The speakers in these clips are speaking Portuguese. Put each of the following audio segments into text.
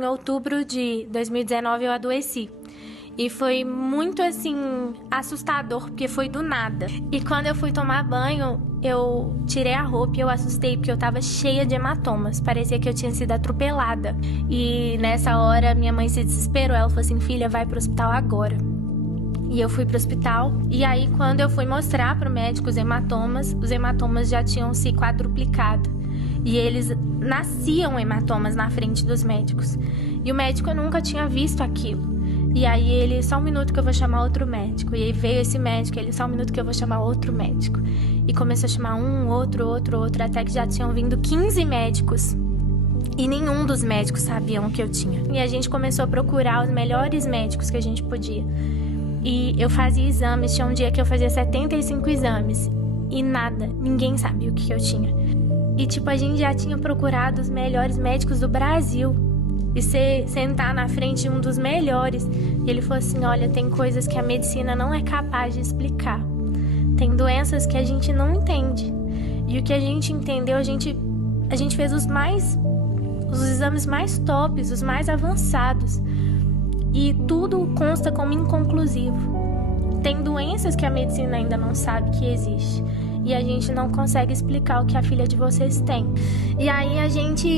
em outubro de 2019 eu adoeci. E foi muito, assim, assustador, porque foi do nada. E quando eu fui tomar banho, eu tirei a roupa e eu assustei, porque eu tava cheia de hematomas. Parecia que eu tinha sido atropelada. E nessa hora, minha mãe se desesperou. Ela falou assim, filha, vai pro hospital agora. E eu fui pro hospital. E aí, quando eu fui mostrar pro médico os hematomas já tinham se quadruplicado. E eles nasciam hematomas na frente dos médicos. E o médico nunca tinha visto aquilo. E aí ele, só um minuto que eu vou chamar outro médico. E aí veio esse médico, ele, só um minuto que eu vou chamar outro médico. E começou a chamar um, outro, até que já tinham vindo 15 médicos. E nenhum dos médicos sabiam o que eu tinha. E a gente começou a procurar os melhores médicos que a gente podia. E eu fazia exames, tinha um dia que eu fazia 75 exames. E nada, ninguém sabia o que eu tinha. E tipo, a gente já tinha procurado os melhores médicos do Brasil. E você sentar na frente de um dos melhores. E ele falou assim, olha, tem coisas que a medicina não é capaz de explicar. Tem doenças que a gente não entende. E o que a gente entendeu, a gente fez os exames mais tops, os mais avançados. E tudo consta como inconclusivo. Tem doenças que a medicina ainda não sabe que existe. E a gente não consegue explicar o que a filha de vocês tem. E aí a gente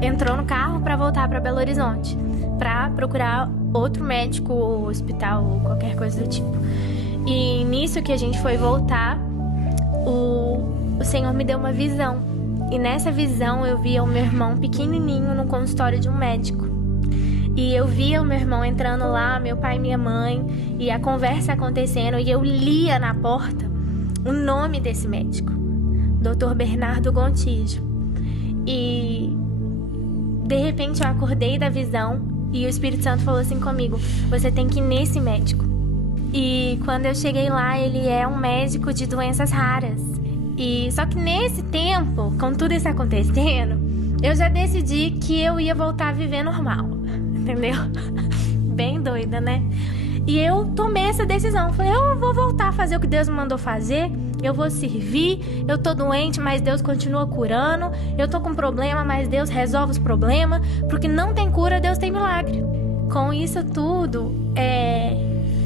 entrou no carro para voltar para Belo Horizonte, para procurar outro médico, ou hospital, ou qualquer coisa do tipo. E nisso que a gente foi voltar, o Senhor me deu uma visão. E nessa visão eu via o meu irmão pequenininho no consultório de um médico. E eu via o meu irmão entrando lá, meu pai e minha mãe, e a conversa acontecendo, e eu lia na porta o nome desse médico, Dr. Bernardo Gontijo. E de repente eu acordei da visão e o Espírito Santo falou assim comigo, você tem que ir nesse médico. E quando eu cheguei lá, ele é um médico de doenças raras. E só que nesse tempo, com tudo isso acontecendo, eu já decidi que eu ia voltar a viver normal, entendeu? Bem doida, né? E eu tomei essa decisão. Falei, eu vou voltar a fazer o que Deus me mandou fazer. Eu vou servir. Eu tô doente, mas Deus continua curando. Eu tô com problema, mas Deus resolve os problemas. Porque não tem cura, Deus tem milagre. Com isso tudo,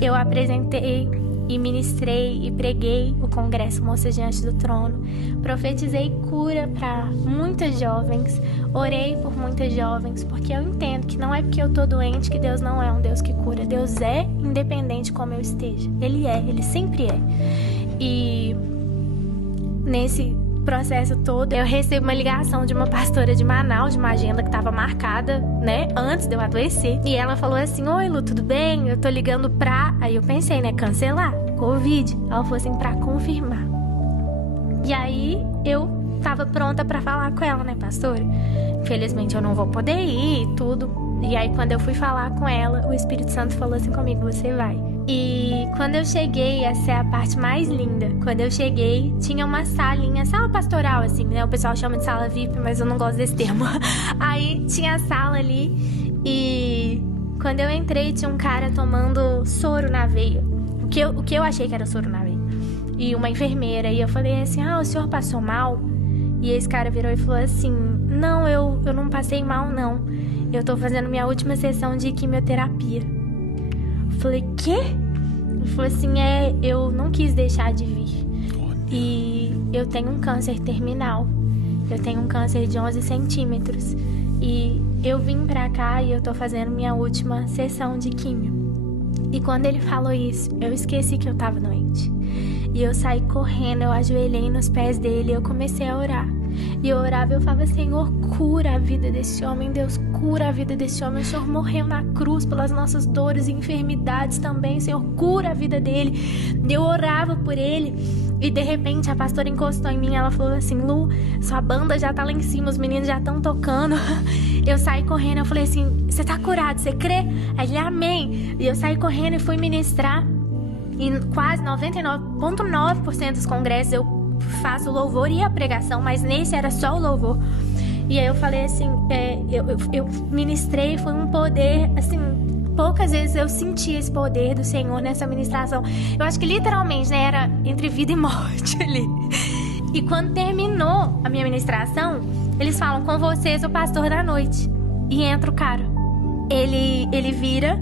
eu apresentei e ministrei e preguei o Congresso Moças Diante do Trono. Profetizei cura para muitas jovens. Orei por muitas jovens, porque eu entendo que não é porque eu tô doente que Deus não é um Deus que cura. Deus é independente como eu esteja. Ele sempre é. E nesse processo todo, eu recebo uma ligação de uma pastora de Manaus, de uma agenda que estava marcada, né, antes de eu adoecer. E ela falou assim, oi Lu, tudo bem? Eu tô ligando pra... Aí eu pensei, né, cancelar, Covid. Ela falou assim, pra confirmar. E aí eu tava pronta pra falar com ela, né, pastora? Infelizmente eu não vou poder ir e tudo. E aí quando eu fui falar com ela, o Espírito Santo falou assim comigo, você vai. E quando eu cheguei, essa é a parte mais linda. Quando eu cheguei, tinha uma salinha, sala pastoral, assim, né? O pessoal chama de sala VIP, mas eu não gosto desse termo. Aí tinha a sala ali e quando eu entrei, tinha um cara tomando soro na veia. O que eu achei que era soro na veia. E uma enfermeira. E eu falei assim, o senhor passou mal? E esse cara virou e falou assim, não, eu não passei mal, não. Eu tô fazendo minha última sessão de quimioterapia. Eu falei, quê? Ele falou assim, eu não quis deixar de vir. E eu tenho um câncer terminal. Eu tenho um câncer de 11 centímetros. E eu vim pra cá e eu tô fazendo minha última sessão de quimio. E quando ele falou isso, eu esqueci que eu tava doente. E eu saí correndo, eu ajoelhei nos pés dele e eu comecei a orar. E eu orava e eu falava, Senhor, cura a vida desse homem, Deus, cura a vida desse homem. O Senhor morreu na cruz pelas nossas dores e enfermidades também, Senhor, cura a vida dele. Eu orava por ele e de repente a pastora encostou em mim, ela falou assim, Lu, sua banda já tá lá em cima, os meninos já estão tocando. Eu saí correndo, eu falei assim, você tá curado, você crê? Aí ele, amém. E eu saí correndo e fui ministrar. E quase 99,9% dos congressos eu faço o louvor e a pregação, mas nesse era só o louvor. E aí eu falei assim, eu ministrei, foi um poder, assim, poucas vezes eu senti esse poder do Senhor nessa ministração. Eu acho que literalmente, né, era entre vida e morte ali. E quando terminou a minha ministração, eles falam, com vocês o pastor da noite. E entra o cara. ele vira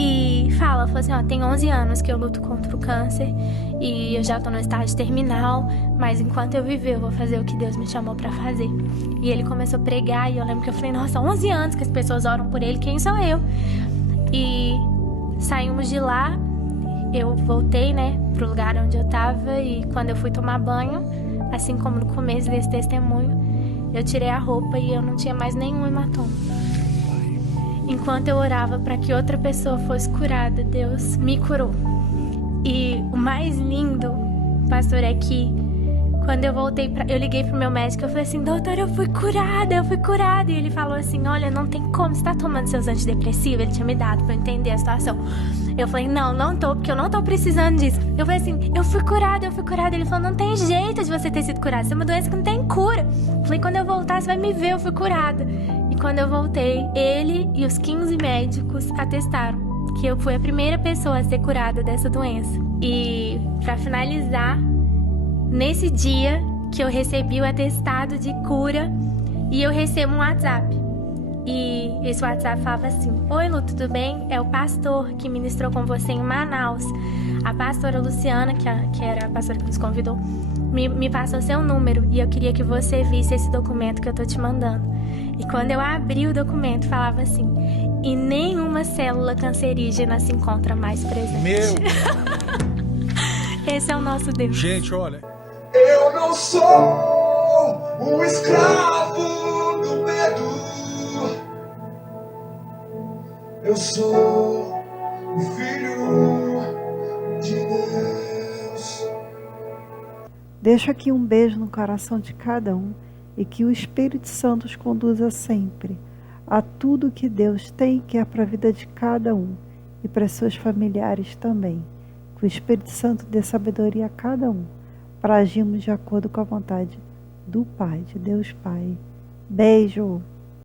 e fala assim, ó, tem 11 anos que eu luto contra o câncer e eu já tô no estágio terminal, mas enquanto eu viver eu vou fazer o que Deus me chamou pra fazer. E ele começou a pregar e eu lembro que eu falei, nossa, 11 anos que as pessoas oram por ele, quem sou eu? E saímos de lá, eu voltei, né, pro lugar onde eu tava, e quando eu fui tomar banho, assim como no começo desse testemunho, eu tirei a roupa e eu não tinha mais nenhum hematoma. Enquanto eu orava para que outra pessoa fosse curada, Deus me curou. E o mais lindo, pastor, é que quando eu voltei, eu liguei pro meu médico, eu falei assim, doutor, eu fui curada. E ele falou assim, olha, não tem como, você tá tomando seus antidepressivos? Ele tinha me dado pra eu entender a situação. Eu falei, não tô, porque eu não tô precisando disso. Eu falei assim, eu fui curada. Ele falou, não tem jeito de você ter sido curada, isso é uma doença que não tem cura. Eu falei, quando eu voltar, você vai me ver, eu fui curada. E quando eu voltei, ele e os 15 médicos atestaram que eu fui a primeira pessoa a ser curada dessa doença. E pra finalizar, nesse dia que eu recebi o atestado de cura, e eu recebo um WhatsApp. E esse WhatsApp falava assim, oi Lu, tudo bem? É o pastor que ministrou com você em Manaus. A pastora Luciana, que era a pastora que nos convidou, me passou seu número e eu queria que você visse esse documento que eu tô te mandando. E quando eu abri o documento, falava assim, e nenhuma célula cancerígena se encontra mais presente. Meu! Esse é o nosso Deus. Gente, olha. Eu não sou um escravo do medo. Eu sou o filho de Deus. Deixo aqui um beijo no coração de cada um e que o Espírito Santo os conduza sempre a tudo que Deus tem que é para a vida de cada um e para seus familiares também. Que o Espírito Santo dê sabedoria a cada um para agirmos de acordo com a vontade do Pai, de Deus Pai. Beijo!